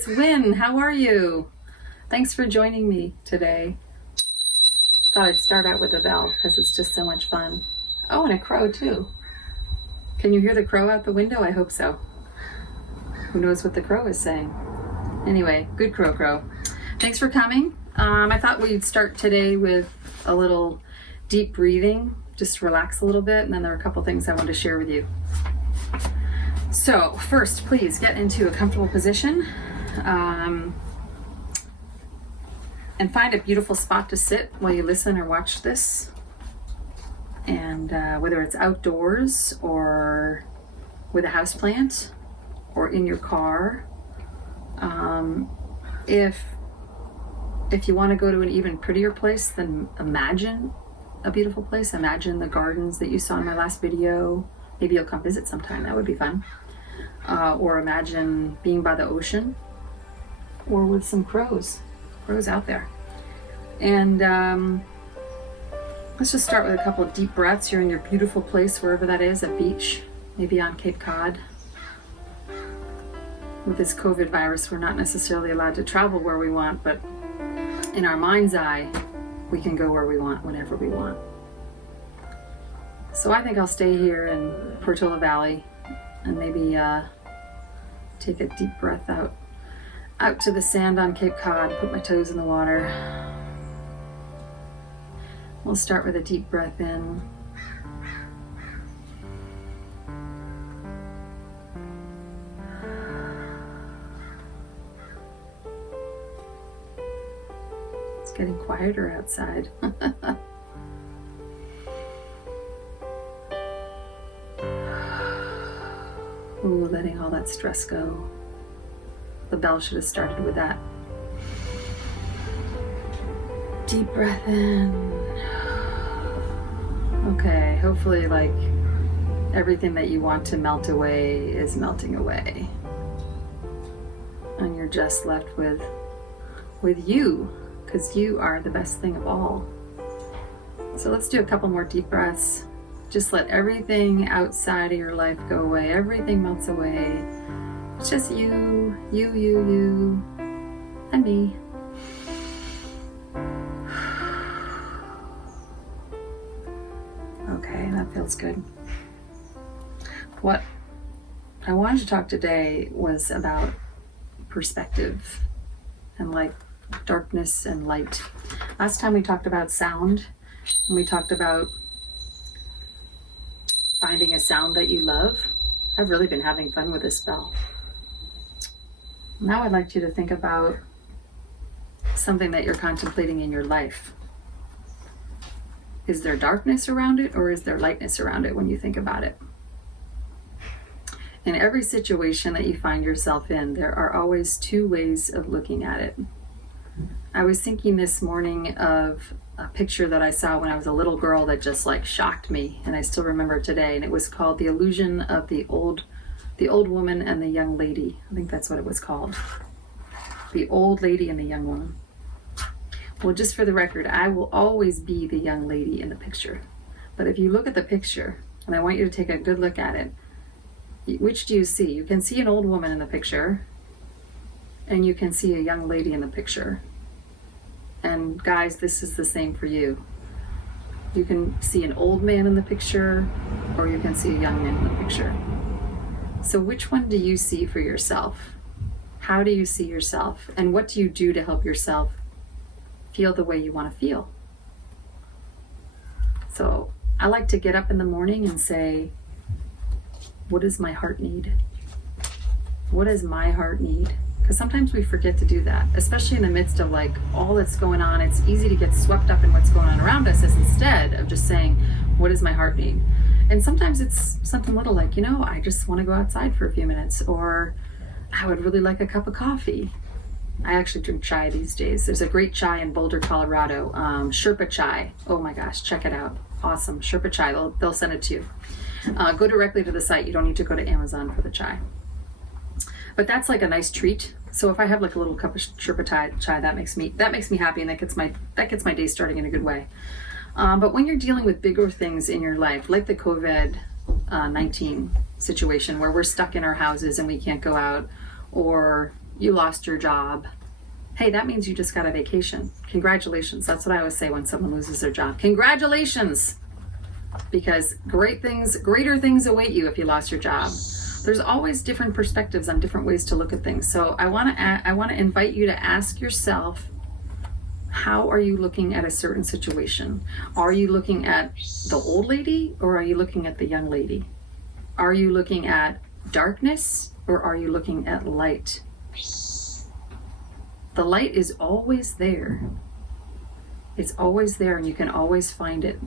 it's Win. How are you? Thanks for joining me today. Thought I'd start out with a bell because it's just so much fun. Oh, and a crow too. Can you hear the crow out the window? I hope so. Who knows what the crow is saying? Anyway, good crow. Thanks for coming. I thought we'd start today with a little deep breathing, just relax a little bit, and then there are a couple things I wanted to share with you. So first, please get into a comfortable position and find a beautiful spot to sit while you listen or watch this. And whether it's outdoors or with a houseplant or in your car, if you want to go to an even prettier place, then imagine a beautiful place. Imagine the gardens that you saw in my last video. Maybe you'll come visit sometime. That would be fun. Or imagine being by the ocean or with some crows out there. And let's just start with a couple of deep breaths. You're in your beautiful place, wherever that is, a beach, maybe on Cape Cod. With this COVID virus, we're not necessarily allowed to travel where we want, but in our mind's eye, we can go where we want, whenever we want. So I think I'll stay here in Portola Valley and maybe take a deep breath out to the sand on Cape Cod, put my toes in the water. We'll start with a deep breath in. It's getting quieter outside. Ooh, letting all that stress go. The bell should have started with that. Deep breath in. Okay, hopefully like everything that you want to melt away is melting away. And you're just left with you, because you are the best thing of all. So let's do a couple more deep breaths. Just let everything outside of your life go away. Everything melts away. It's just you, and me. Okay, that feels good. What I wanted to talk today was about perspective and like darkness and light. Last time we talked about sound, and we talked about finding a sound that you love. I've really been having fun with this spell. Now I'd like you to think about something that you're contemplating in your life. Is there darkness around it, or is there lightness around it when you think about it? In every situation that you find yourself in, there are always two ways of looking at it. I was thinking this morning of a picture that I saw when I was a little girl that just like shocked me, and I still remember it today, and it was called The Illusion of the Old Woman and the Young Lady. I think that's what it was called. The Old Lady and the Young Woman. Well, just for the record, I will always be the young lady in the picture. But if you look at the picture, and I want you to take a good look at it, which do you see? You can see an old woman in the picture, and you can see a young lady in the picture. And guys, this is the same for you. You can see an old man in the picture, or you can see a young man in the picture. So which one do you see for yourself? How do you see yourself? And what do you do to help yourself feel the way you want to feel? So I like to get up in the morning and say, what does my heart need? What does my heart need? Because sometimes we forget to do that, especially in the midst of like all that's going on. It's easy to get swept up in what's going on around us, as instead of just saying, what does my heart need? And sometimes it's something little like, I just want to go outside for a few minutes, or I would really like a cup of coffee. I actually drink chai these days. There's a great chai in Boulder, Colorado, Sherpa chai. Oh my gosh, check it out. Awesome, Sherpa chai, they'll send it to you. Go directly to the site. You don't need to go to Amazon for the chai. But that's like a nice treat. So if I have like a little cup of Sherpa chai, that makes me happy, and that gets my day starting in a good way. But when you're dealing with bigger things in your life, like the COVID-19 situation where we're stuck in our houses and we can't go out, or you lost your job. Hey, that means you just got a vacation. Congratulations. That's what I always say when someone loses their job. Congratulations! Because greater things await you if you lost your job. There's always different perspectives on different ways to look at things. So I want to invite you to ask yourself, how are you looking at a certain situation? Are you looking at the old lady, or are you looking at the young lady? Are you looking at darkness, or are you looking at light? The light is always there. It's always there, and you can always find it.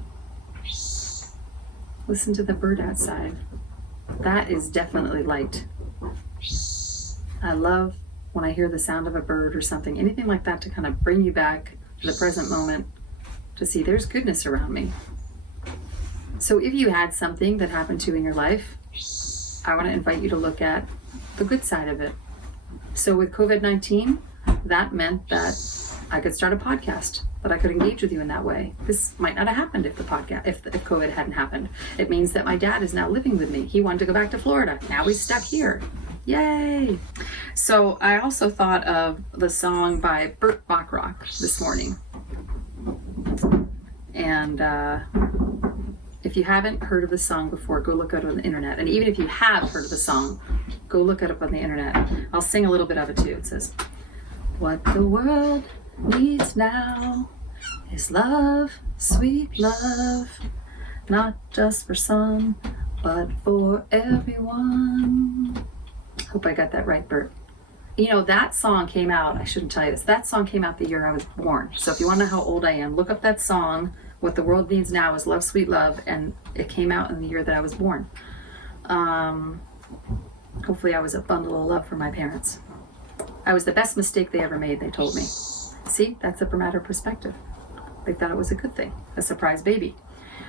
Listen to the bird outside. That is definitely light. I love when I hear the sound of a bird or something, anything like that, to kind of bring you back to the present moment, to see there's goodness around me. So if you had something that happened to you in your life, I want to invite you to look at the good side of it. So with COVID-19, that meant that I could start a podcast, that I could engage with you in that way. This might not have happened if if COVID hadn't happened. It means that my dad is now living with me. He wanted to go back to Florida. Now he's stuck here. Yay! So I also thought of the song by Burt Bacharach this morning. And if you haven't heard of the song before, go look it up on the internet. And even if you have heard of the song, go look it up on the internet. I'll sing a little bit of it too. It says, "What the world needs now is love, sweet love, not just for some, but for everyone." Hope I got that right, Bert. You know, that song came out, I shouldn't tell you this, that song came out the year I was born. So if you want to know how old I am, look up that song, "What the World Needs Now is Love, Sweet Love," and it came out in the year that I was born. Hopefully I was a bundle of love for my parents. I was the best mistake they ever made, they told me. See, that's a matter of perspective. They thought it was a good thing, a surprise baby.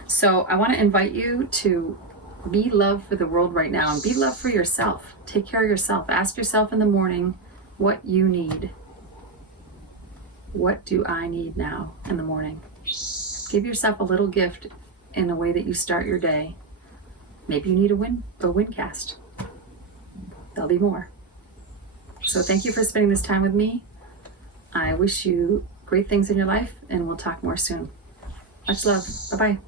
So I want to invite you to be love for the world right now, and be love for yourself. Take care of yourself. Ask yourself in the morning what you need. What do I need now in the morning? Give yourself a little gift in the way that you start your day. Maybe you need a WinCast. There'll be more. So thank you for spending this time with me. I wish you great things in your life, and we'll talk more soon. Much love. Bye-bye.